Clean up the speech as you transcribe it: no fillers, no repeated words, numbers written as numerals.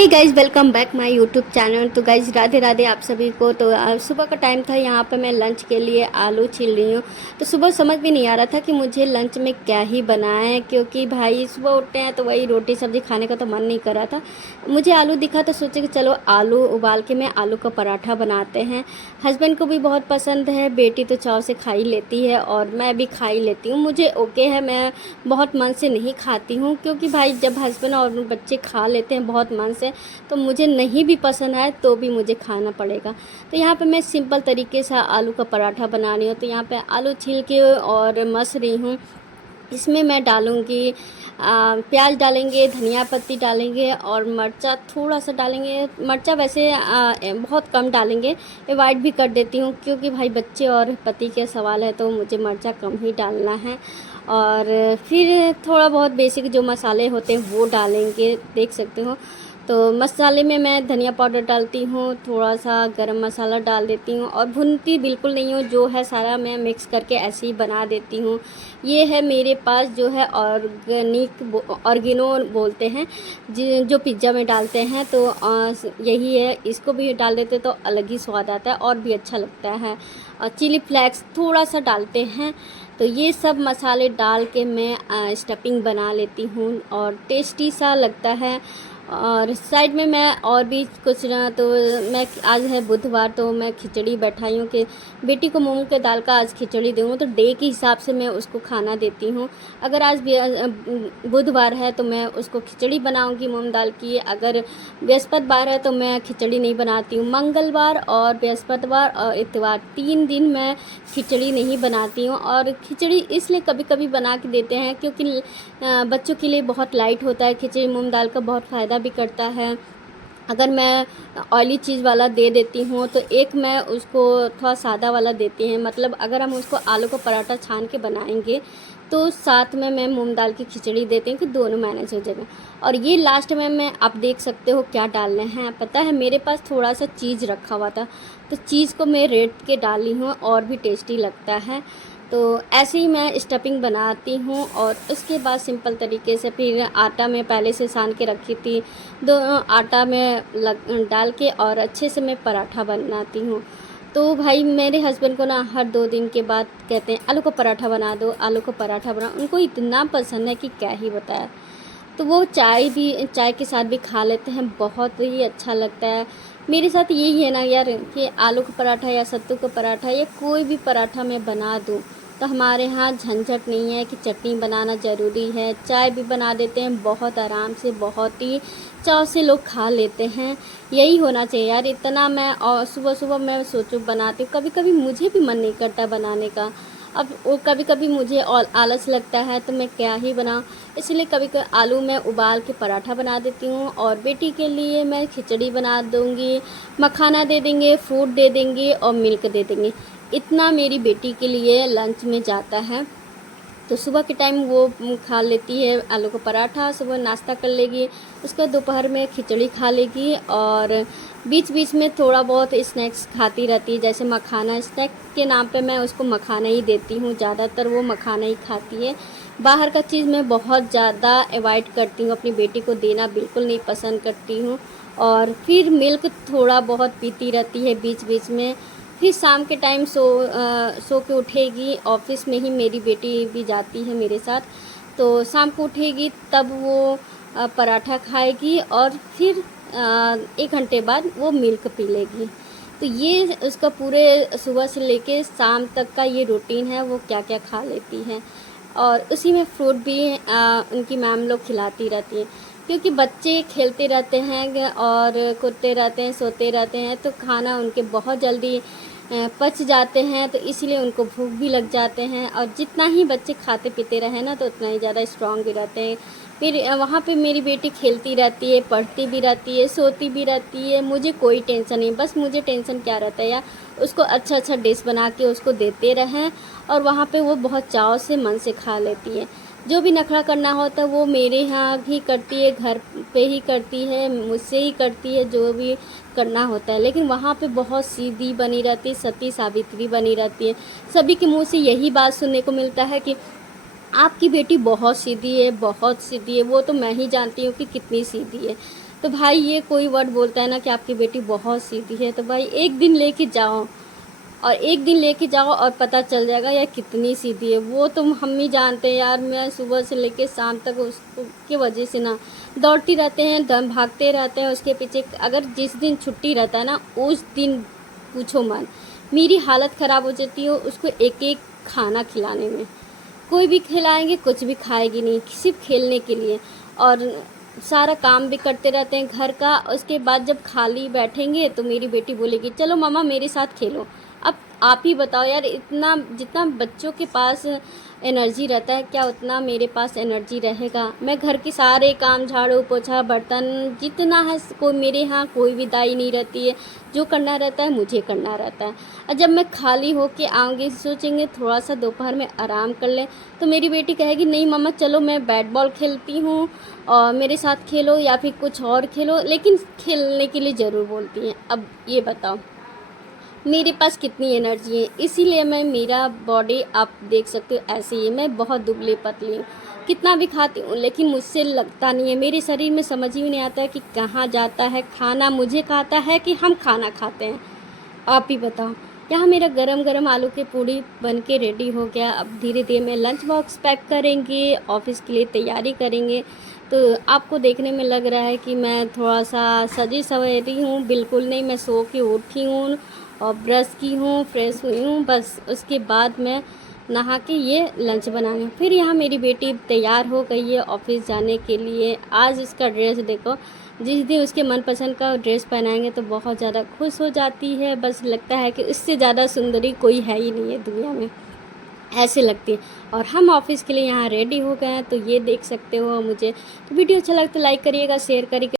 Hey guys, welcome back my YouTube channel. तो guys Radhe Radhe आप सभी को। तो सुबह का टाइम था, यहाँ पे मैं लंच के लिए आलू छील रही हूँ। तो सुबह समझ भी नहीं आ रहा था कि मुझे लंच में क्या ही बनाएं, क्योंकि भाई सुबह उठते हैं तो वही रोटी सब्जी खाने का तो मन नहीं कर रहा था। मुझे आलू दिखा तो सोचे कि चलो आलू उबाल के मैं आलू का पराठा बनाते हैं। हस्बैंड को भी बहुत पसंद है, बेटी तो चाव से खा ही लेती है और मैं भी खा ही लेती हूँ। मुझे ओके है, मैं बहुत मन से नहीं खाती हूँ, क्योंकि भाई जब हस्बैंड और बच्चे खा लेते हैं बहुत मन से तो मुझे नहीं भी पसंद है तो भी मुझे खाना पड़ेगा। तो यहाँ पे मैं सिंपल तरीके से आलू का पराठा बना रही हूँ। तो यहाँ पे आलू छील के और मस रही हूँ। इसमें मैं डालूँगी प्याज डालेंगे, धनिया पत्ती डालेंगे और मिर्चा थोड़ा सा डालेंगे। मिर्चा वैसे बहुत कम डालेंगे, अवॉइड भी कर देती हूँ, क्योंकि भाई बच्चे और पति के सवाल है तो मुझे मिर्चा कम ही डालना है। और फिर थोड़ा बहुत बेसिक जो मसाले होते हैं वो डालेंगे, देख सकते हो। तो मसाले में मैं धनिया पाउडर डालती हूँ, थोड़ा सा गरम मसाला डाल देती हूँ और भूनती बिल्कुल नहीं हूँ, जो है सारा मैं मिक्स करके ऐसे ही बना देती हूँ। ये है मेरे पास जो है ऑर्गेनो बोलते हैं, जो पिज़्ज़ा में डालते हैं। तो यही है, इसको भी डाल देते तो अलग ही स्वाद आता है और भी अच्छा लगता है। और चिली फ्लेक्स थोड़ा सा डालते हैं। तो ये सब मसाले डाल के मैं स्टफिंग बना लेती हूँ और टेस्टी सा लगता है। और साइड में मैं और भी कुछ ना, तो मैं आज है बुधवार तो मैं खिचड़ी बैठाई हूँ कि बेटी को मूंग के दाल का आज खिचड़ी दूँ, तो डे के हिसाब से मैं उसको खाना देती हूँ। अगर आज बुधवार है तो मैं उसको खिचड़ी बनाऊँगी मूंग दाल की। अगर बृहस्पतिवार है तो मैं खिचड़ी नहीं बनाती हूँ। मंगलवार और बृहस्पतिवार और इतवार 3 दिन मैं खिचड़ी नहीं बनाती हूँ। और खिचड़ी इसलिए कभी कभी बना के देते हैं क्योंकि बच्चों के लिए बहुत लाइट होता है। खिचड़ी मूंग दाल का बहुत फ़ायदा भी करता है। अगर मैं ऑयली चीज़ वाला दे देती हूँ तो एक मैं उसको थोड़ा सादा वाला देती हैं। मतलब अगर हम उसको आलू का पराठा छान के बनाएंगे तो साथ में मैं मूंग दाल की खिचड़ी देती हूँ कि दोनों मैनेज हो जाएगा। और ये लास्ट में मैं आप देख सकते हो क्या डालने हैं। पता है, मेरे पास थोड़ा सा चीज़ रखा हुआ था तो चीज़ को मैं रेत के डाली हूँ और भी टेस्टी लगता है। तो ऐसे ही मैं स्टफिंग बनाती हूँ। और उसके बाद सिंपल तरीके से फिर आटा में पहले से सान के रखी थी, दो आटा में डाल के और अच्छे से मैं पराठा बनाती हूँ। तो भाई मेरे हस्बैंड को ना हर 2 दिन के बाद कहते हैं आलू का पराठा बना दो, आलू का पराठा बना। उनको इतना पसंद है कि क्या ही बताया। तो वो चाय के साथ भी खा लेते हैं, बहुत ही अच्छा लगता है। मेरे साथ यही है ना यार कि आलू का पराठा या सत्तू का पराठा या कोई भी पराठा मैं बना दूँ तो हमारे यहाँ झंझट नहीं है कि चटनी बनाना ज़रूरी है। चाय भी बना देते हैं बहुत आराम से, बहुत ही चाव से लोग खा लेते हैं। यही होना चाहिए यार। इतना मैं और सुबह सुबह मैं सोचूं बनाती हूँ, कभी कभी मुझे भी मन नहीं करता बनाने का। अब वो कभी कभी मुझे और आलस लगता है तो मैं क्या ही बनाऊँ। इसलिए कभी कभी आलू मैं उबाल के पराठा बना देती हूँ और बेटी के लिए मैं खिचड़ी बना दूँगी। मखाना दे देंगे, फ्रूट दे देंगे और मिल्क दे देंगे। इतना मेरी बेटी के लिए लंच में जाता है। तो सुबह के टाइम वो खा लेती है आलू का पराठा, सुबह नाश्ता कर लेगी। उसके बाद दोपहर में खिचड़ी खा लेगी और बीच बीच में थोड़ा बहुत स्नैक्स खाती रहती है। जैसे मखाना, स्नैक के नाम पे मैं उसको मखाना ही देती हूँ, ज़्यादातर वो मखाना ही खाती है। बाहर का चीज़ मैं बहुत ज़्यादा अवॉइड करती हूँ, अपनी बेटी को देना बिल्कुल नहीं पसंद करती हूँ। और फिर मिल्क थोड़ा बहुत पीती रहती है बीच बीच में। फिर शाम के टाइम सो के उठेगी। ऑफिस में ही मेरी बेटी भी जाती है मेरे साथ। तो शाम को उठेगी तब वो पराठा खाएगी और फिर 1 घंटे बाद वो मिल्क पी लेगी। तो ये उसका पूरे सुबह से लेके शाम तक का ये रूटीन है, वो क्या क्या खा लेती है। और उसी में फ्रूट भी उनकी मैम लोग खिलाती रहती हैं, क्योंकि बच्चे खेलते रहते हैं और कूदते रहते हैं, सोते रहते हैं, तो खाना उनके बहुत जल्दी पच जाते हैं। तो इसलिए उनको भूख भी लग जाते हैं। और जितना ही बच्चे खाते पीते रहें ना तो उतना ही ज़्यादा स्ट्रॉन्ग भी रहते हैं। फिर वहाँ पे मेरी बेटी खेलती रहती है, पढ़ती भी रहती है, सोती भी रहती है। मुझे कोई टेंशन नहीं। बस मुझे टेंशन क्या रहता है यार, उसको अच्छा अच्छा डिश बना के उसको देते रहें और वहाँ पे वो बहुत चाव से मन से खा लेती है। जो भी नखरा करना होता है वो मेरे यहाँ ही करती है, घर पे ही करती है, मुझसे ही करती है जो भी करना होता है। लेकिन वहाँ पे बहुत सीधी बनी रहती है, सती सावित्री बनी रहती है। सभी के मुंह से यही बात सुनने को मिलता है कि आपकी बेटी बहुत सीधी है, बहुत सीधी है। वो तो मैं ही जानती हूँ कि कितनी सीधी है। तो भाई ये कोई वर्ड बोलता है ना कि आपकी बेटी बहुत सीधी है, तो भाई एक दिन लेके जाओ, और एक दिन लेके जाओ और पता चल जाएगा यार कितनी सीधी है। वो तो हम ही जानते हैं यार, मैं सुबह से लेके शाम तक उसको की वजह से ना दौड़ती रहते हैं, दम भागते रहते हैं उसके पीछे। अगर जिस दिन छुट्टी रहता है ना, उस दिन पूछो मत, मेरी हालत ख़राब हो जाती है उसको एक एक खाना खिलाने में। कोई भी खिलाएंगे कुछ भी खाएगी नहीं, सिर्फ खेलने के लिए। और सारा काम भी करते रहते हैं घर का। उसके बाद जब खाली बैठेंगे तो मेरी बेटी बोलेगी चलो मम्मा मेरे साथ खेलो। अब आप ही बताओ यार, इतना जितना बच्चों के पास एनर्जी रहता है, क्या उतना मेरे पास एनर्जी रहेगा? मैं घर के सारे काम, झाड़ू पोछा बर्तन जितना है, कोई मेरे यहाँ कोई भी दाई नहीं रहती है, जो करना रहता है मुझे करना रहता है। और जब मैं खाली होके आऊँगी, सोचेंगे थोड़ा सा दोपहर में आराम कर लें, तो मेरी बेटी कहेगी नहीं मम्मा चलो मैं बैट बॉल खेलती हूँ और मेरे साथ खेलो, या फिर कुछ और खेलो, लेकिन खेलने के लिए ज़रूर बोलती हैं। अब ये बताओ मेरे पास कितनी एनर्जी है। इसीलिए मैं, मेरा बॉडी आप देख सकते हो ऐसे ही है, मैं बहुत दुबली पतली हूँ, कितना भी खाती हूँ लेकिन मुझसे लगता नहीं है। मेरे शरीर में समझ ही नहीं आता है कि कहाँ जाता है खाना, मुझे खाता है कि हम खाना खाते हैं। आप ही बताओ। यहाँ मेरा गरम गरम आलू की पूड़ी बन के रेडी हो गया। अब धीरे धीरे मैं लंच बॉक्स पैक करेंगे, ऑफिस के लिए तैयारी करेंगे। तो आपको देखने में लग रहा है कि मैं थोड़ा सा सजी सवरी हूँ, बिल्कुल नहीं। मैं सो के उठी हूँ और ब्रश की हूँ, फ्रेश हुई हूँ, बस उसके बाद मैं नहा के ये लंच बनाऊंगी। फिर यहाँ मेरी बेटी तैयार हो गई है ऑफिस जाने के लिए। आज इसका ड्रेस देखो, जिस दिन उसके मनपसंद का ड्रेस पहनाएंगे तो बहुत ज़्यादा खुश हो जाती है। बस लगता है कि इससे ज़्यादा सुंदरी कोई है ही नहीं है दुनिया में, ऐसे लगती है। और हम ऑफिस के लिए यहाँ रेडी हो गए हैं, तो ये देख सकते हो मुझे। तो वीडियो अच्छा लगे तो लाइक करिएगा, शेयर करिएगा।